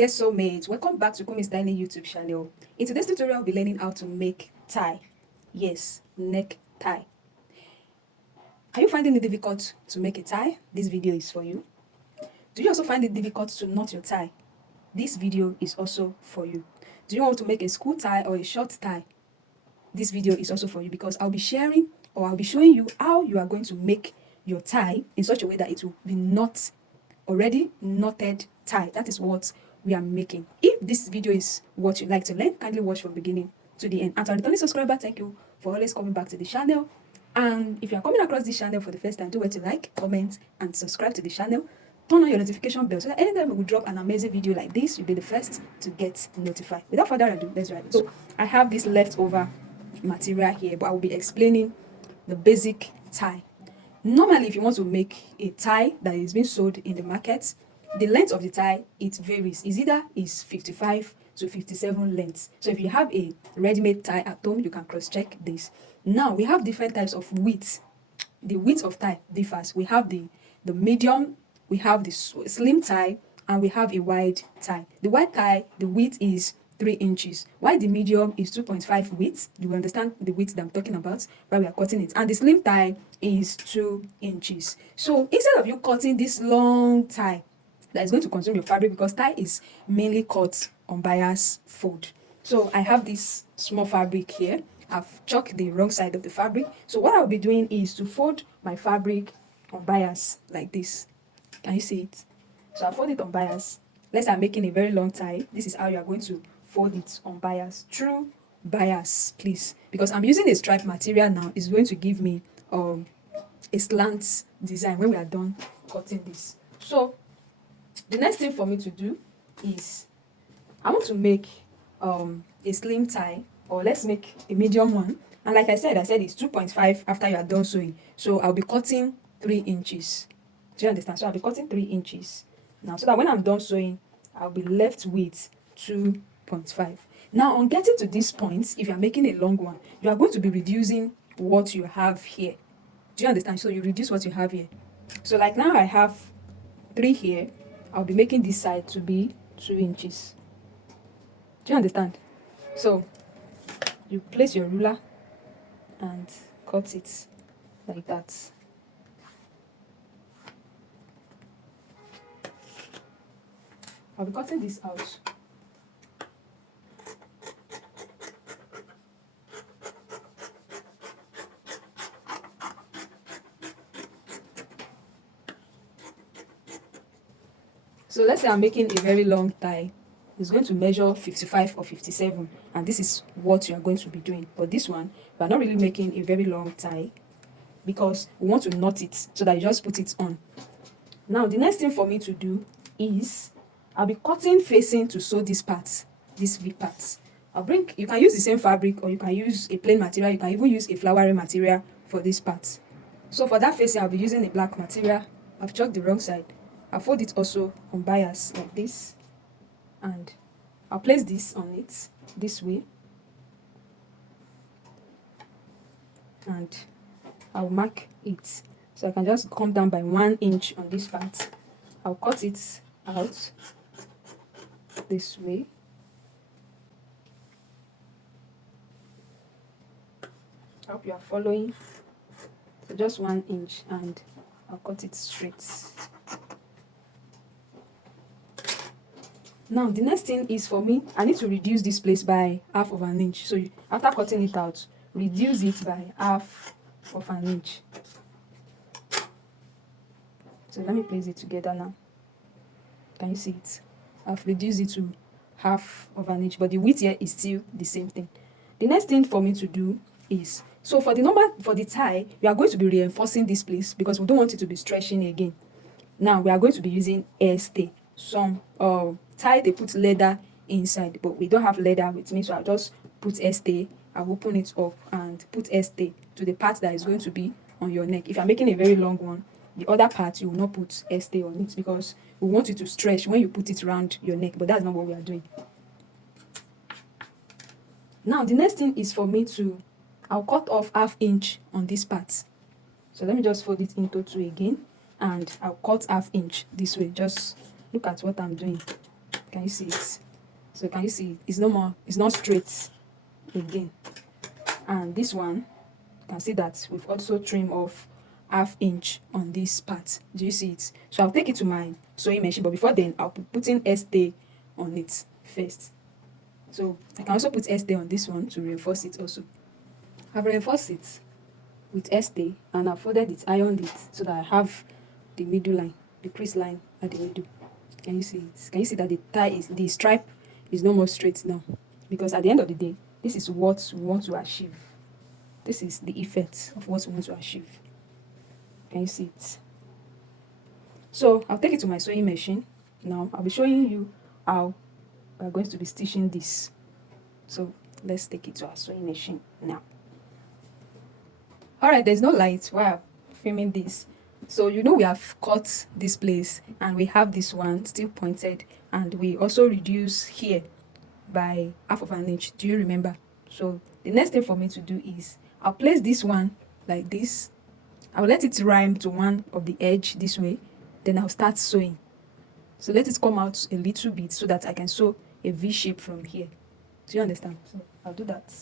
dear soulmates, welcome back to Kunmi Styling YouTube channel. In today's tutorial, we'll be learning how to make tie. Yes, neck tie. Are you finding it difficult to make a tie? This video is for you. Do you also find it difficult to knot your tie? This video is also for you. Do you want to make a school tie or a short tie? This video is also for you, because I'll be sharing or I'll be showing you how you are going to make your tie in such a way that it will be not already knotted tie. That is what we are making. If this video is what you like to learn, kindly watch from beginning to the end. And to our returning subscriber, thank you for always coming back to the channel. And if you are coming across this channel for the first time, do well to like, comment, and subscribe to the channel. Turn on your notification bell so that anytime we drop an amazing video like this, you'll be the first to get notified. Without further ado, let's write. So I have this leftover material here, but I will be explaining the basic tie. Normally, if you want to make a tie that is being sold in the market, the length of the tie, it varies. It's either is 55 to 57 lengths. So if you have a ready-made tie at home, you can cross-check this. Now, we have different types of width. The width of tie differs. We have the medium, we have the slim tie, and we have a wide tie. The wide tie, the width is 3 inches, while the medium is 2.5 width. You will understand the width that I'm talking about while we are cutting it. And the slim tie is 2 inches. So instead of you cutting this long tie that is going to consume your fabric, because tie is mainly cut on bias fold. So I have this small fabric here. I've chalked the wrong side of the fabric. So what I'll be doing is to fold my fabric on bias like this. Can you see it? So I fold it on bias. Let's say I'm making a very long tie. This is how you are going to fold it on bias. True bias, please, because I'm using a stripe material now. It's going to give me a slant design when we are done cutting this. So the next thing for me to do is I want to make a slim tie, or let's make a medium one. And like I said it's 2.5 after you are done sewing. So I'll be cutting 3 inches. Do you understand? So I'll be cutting 3 inches now, so that when I'm done sewing, I'll be left with 2.5. Now, on getting to this point, if you're making a long one, you are going to be reducing what you have here. Do you understand? So you reduce what you have here. So like now I have 3 here. I'll be making this side to be 2 inches. Do you understand? So you place your ruler and cut it like that. I'll be cutting this out. So let's say I'm making a very long tie. It's going to measure 55 or 57, and this is what you are going to be doing. But this one, we are not really making a very long tie, because we want to knot it so that you just put it on. Now, the next thing for me to do is I'll be cutting facing to sew this part, this V part. You can use the same fabric, or you can use a plain material. You can even use a flowery material for this part. So for that facing, I'll be using a black material. I've chalked the wrong side. I'll fold it also on bias like this, and I'll place this on it this way, and I'll mark it. So I can just come down by 1 inch on this part. I'll cut it out this way. I hope you are following. So just 1 inch, and I'll cut it straight. Now, the next thing is for me, I need to reduce this place by half of an inch. So after cutting it out, reduce it by half of an inch. So let me place it together now. Can you see it? I've reduced it to half of an inch, but the width here is still the same thing. The next thing for me to do is, so for the tie, we are going to be reinforcing this place because we don't want it to be stretching again. Now we are going to be using hairstay. Some tie, they put leather inside, but we don't have leather with me, so I'll just put hairstay. I'll open it up and put hairstay to the part that is going to be on your neck. If you're making a very long one, the other part you will not put hairstay on it, because we want it to stretch when you put it around your neck, but that's not what we are doing. Now the next thing is for me to, I'll cut off ½ inch on this part. So let me just fold it into 2 again, and I'll cut ½ inch this way. Just look at what I'm doing. Can you see it? So can you see it? It's no more, it's not straight again. And this one, you can see that we've also trimmed off ½ inch on this part. Do you see it? So I'll take it to my sewing machine, but before then I'll be putting stay on it first. So I can also put stay on this one to reinforce it also. I've reinforced it with stay and I've folded it, ironed it, so that I have the middle line, the crease line at the middle. Can you see it? Can you see that the stripe is no more straight now? Because at the end of the day, this is what we want to achieve. This is the effect of what we want to achieve. Can you see it? So I'll take it to my sewing machine. Now I'll be showing you how we're going to be stitching this. So let's take it to our sewing machine now. Alright, there's no light while I'm filming this. So you know we have cut this place and we have this one still pointed, and we also reduce here by ½ inch. Do you remember? So the next thing for me to do is I'll place this one like this. I'll let it rhyme to one of the edge this way. Then I'll start sewing. So let it come out a little bit so that I can sew a V shape from here. Do you understand? So I'll do that.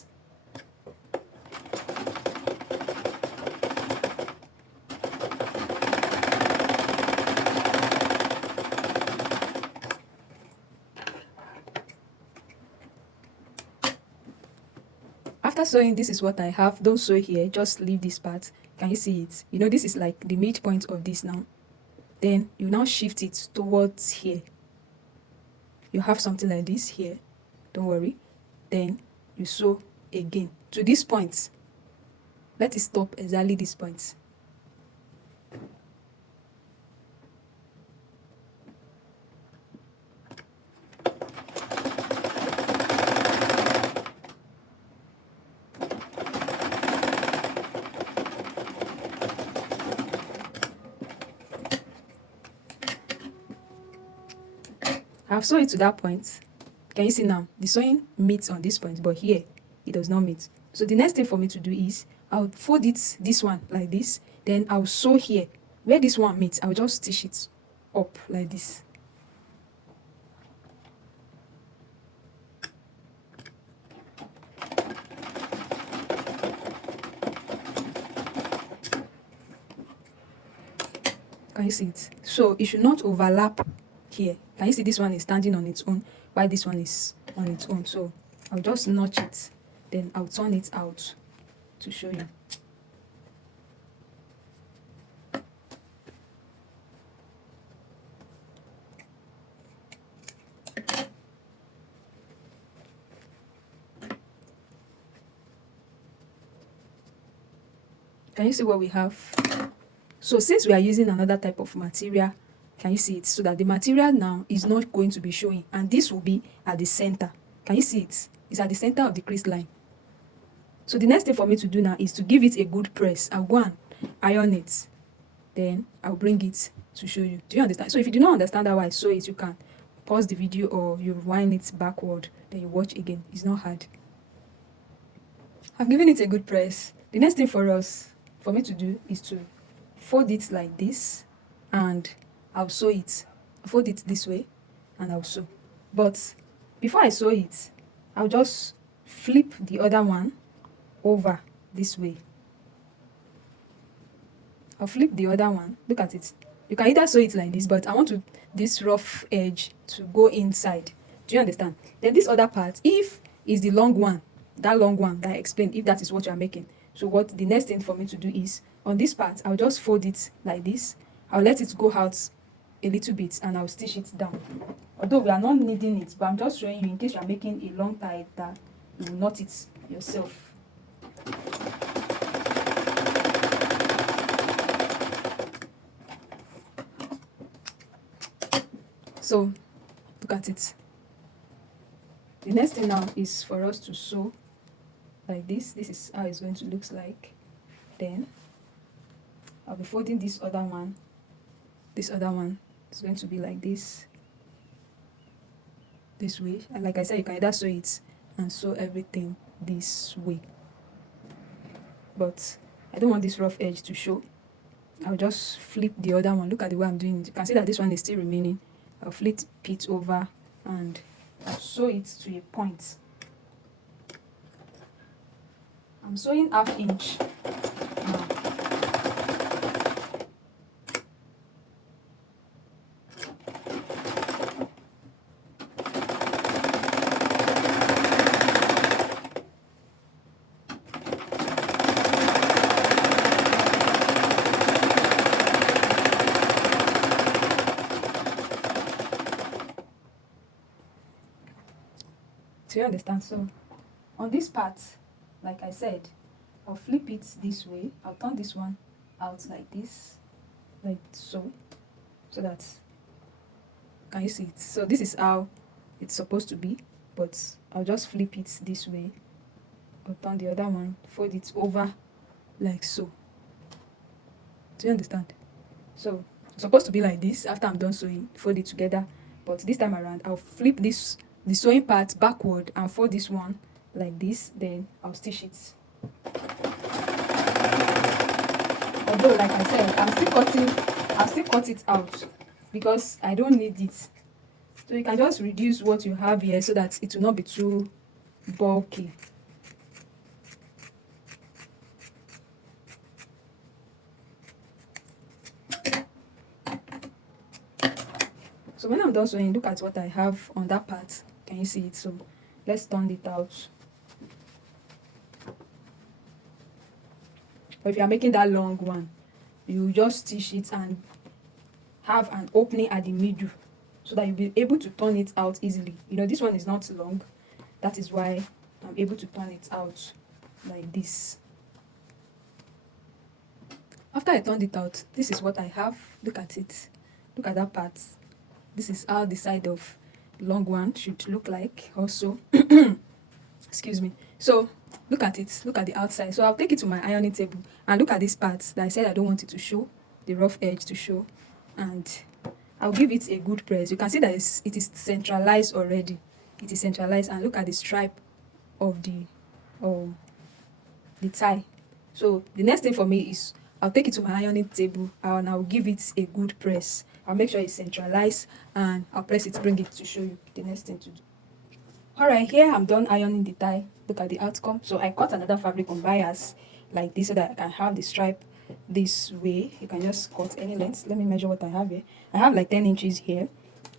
After sewing, this is what I have. Don't sew here, just leave this part. Can you see it? You know, this is like the midpoint of this now. Then you now shift it towards here. You have something like this here. Don't worry. Then you sew again to this point. Let it stop exactly this point. I've sewn it to that point. Can you see now? The sewing meets on this point, but here it does not meet. So the next thing for me to do is I'll fold it, this one like this. Then I'll sew here. Where this one meets, I'll just stitch it up like this. Can you see it? So it should not overlap here. Can you see this one is standing on its own while this one is on its own? So I'll just notch it, then I'll turn it out to show you. Can you see what we have? So since we are using another type of material, can you see it? So that the material now is not going to be showing, and this will be at the center. Can you see it? It's at the center of the crease line. So the next thing for me to do now is to give it a good press. I'll go and iron it. Then I'll bring it to show you. Do you understand? So if you do not understand how I sew it, you can pause the video or you rewind it backward, then you watch again. It's not hard. I've given it a good press. The next thing for me to do is to fold it like this, and I'll sew it. I'll fold it this way and I'll sew. But before I sew it, I'll just flip the other one over this way. I'll flip the other one. Look at it. You can either sew it like this, but I want this rough edge to go inside. Do you understand? Then this other part, if is the long one, that long one that I explained, if that is what you are making. So what the next thing for me to do is, on this part, I'll just fold it like this. I'll let it go out a little bit and I'll stitch it down. Although we are not needing it, but I'm just showing you in case you are making a long tie that you will knot it yourself. So look at it. The next thing now is for us to sew like this. This is how it's going to look like. Then I'll be folding this other one. This other one is going to be like this way. And like I said, you can either sew it and sew everything this way. But I don't want this rough edge to show. I'll just flip the other one. Look at the way I'm doing it. You can see that this one is still remaining. I'll flip it over and I'll sew it to a point. I'm sewing 1/2 inch now. Do you understand? So on this part, like I said, I'll flip it this way. I'll turn this one out like this, like so that, can you see it? So this is how it's supposed to be, but I'll just flip it this way. I'll turn the other one, fold it over like so. Do you understand? So it's supposed to be like this. After I'm done sewing, fold it together, but this time around I'll flip the sewing part backward and fold this one like this, then I'll stitch it. Although, like I said, I'll still cut it out because I don't need it. So you can just reduce what you have here so that it will not be too bulky. So when I'm done sewing, look at what I have on that part. Can you see it? So let's turn it out. Or if you are making that long one, you just stitch it and have an opening at the middle so that you'll be able to turn it out easily. You know, this one is not long. That is why I'm able to turn it out like this. After I turned it out, this is what I have. Look at it. Look at that part. This is how the side of the long one should look like also. Excuse me. So look at it. Look at the outside. So I'll take it to my ironing table and look at this part that I said I don't want it to show, the rough edge to show, and I'll give it a good press. You can see that it is centralized already. It is centralized, and look at the stripe of the tie. So the next thing for me is I'll take it to my ironing table and I'll give it a good press. I'll make sure it's centralized and I'll press it, bring it to show you the next thing to do. Alright, here I'm done ironing the tie. Look at the outcome. So I cut another fabric on bias like this so that I can have the stripe this way. You can just cut any length. Let me measure what I have here. I have like 10 inches here.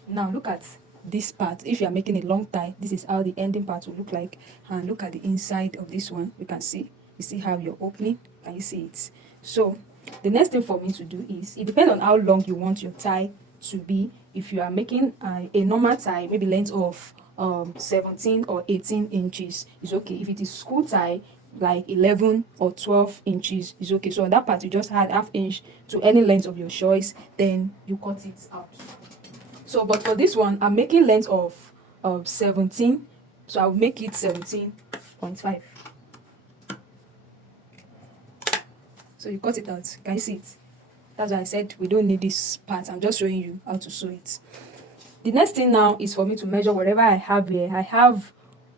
Now look at this part. If you are making a long tie, this is how the ending part will look like. And look at the inside of this one. You can see. You see how you're opening. Can you see it? So the next thing for me to do is, it depends on how long you want your tie to be. If you are making a normal tie, maybe length of 17 or 18 inches is okay. If it is school tie, like 11 or 12 inches is okay. So on that part, you just add 1/2 inch to any length of your choice, then you cut it out. So but for this one, I'm making length of 17, so I'll make it 17.5. So you cut it out. Can you see it? That's why I said we don't need this part. I'm just showing you how to sew it. The next thing now is for me to measure whatever I have here. I have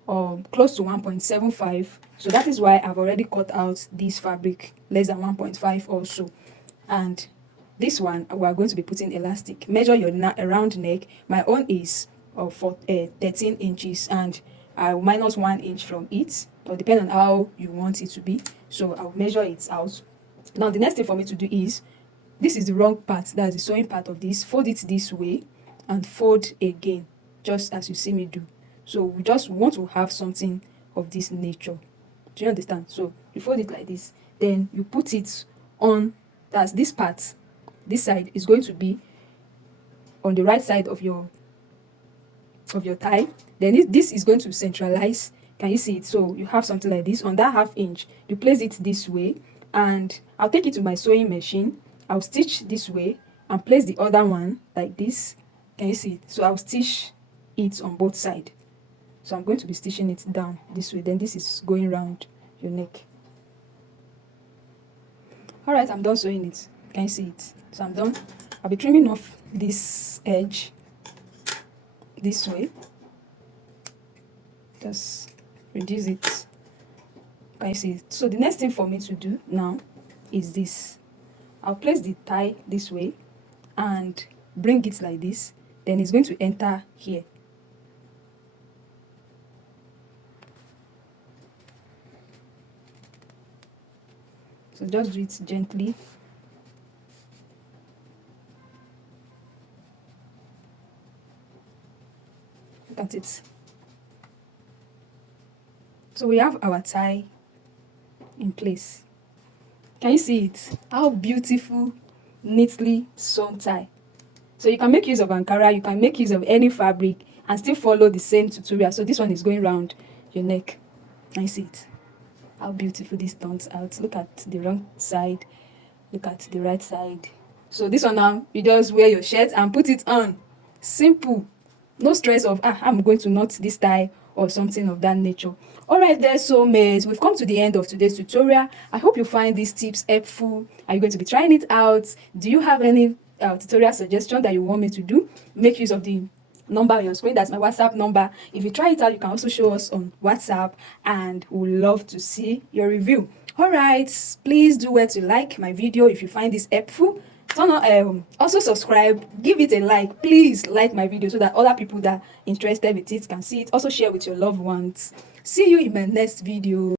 close to 1.75. So that is why I've already cut out this fabric less than 1.5 also. And this one, we are going to be putting elastic. Measure your round neck. My own is for 13 inches, and I will minus 1 inch from it, or depending on how you want it to be. So I'll measure it out. Now the next thing for me to do is, this is the wrong part, that's the sewing part of this. Fold it this way and fold again, just as you see me do. So we just want to have something of this nature. Do you understand? So you fold it like this, then you put it on, that's this part. This side is going to be on the right side of your tie. Then this is going to centralize. Can you see it? So you have something like this. On that 1/2 inch, you place it this way, and I'll take it to my sewing machine. I'll stitch this way and place the other one like this. Can you see it? So I'll stitch it on both sides. So I'm going to be stitching it down this way. Then this is going around your neck. Alright, I'm done sewing it. Can you see it? So I'm done. I'll be trimming off this edge this way. Just reduce it. Can you see it? So the next thing for me to do now is this. I'll place the tie this way and bring it like this. Then it's going to enter here. So just do it gently. Look at it. So we have our tie in place. Can you see it? How beautiful, neatly sewn tie. So you can make use of Ankara, you can make use of any fabric and still follow the same tutorial. So this one is going around your neck. Can you see it? How beautiful this turns out. Look at the wrong side. Look at the right side. So this one now, you just wear your shirt and put it on. Simple. No stress of, I'm going to knot this tie or something of that nature. Alright there, soulmates, we've come to the end of today's tutorial. I hope you find these tips helpful. Are you going to be trying it out? Do you have any tutorial suggestion that you want me to do? Make use of the number on your screen. That's my WhatsApp number. If you try it out, you can also show us on WhatsApp, and we'd love to see your review. Alright, please do well to like my video if you find this helpful. Turn on, also subscribe, give it a like. Please like my video so that other people that are interested with it can see it. Also share with your loved ones. See you in my next video.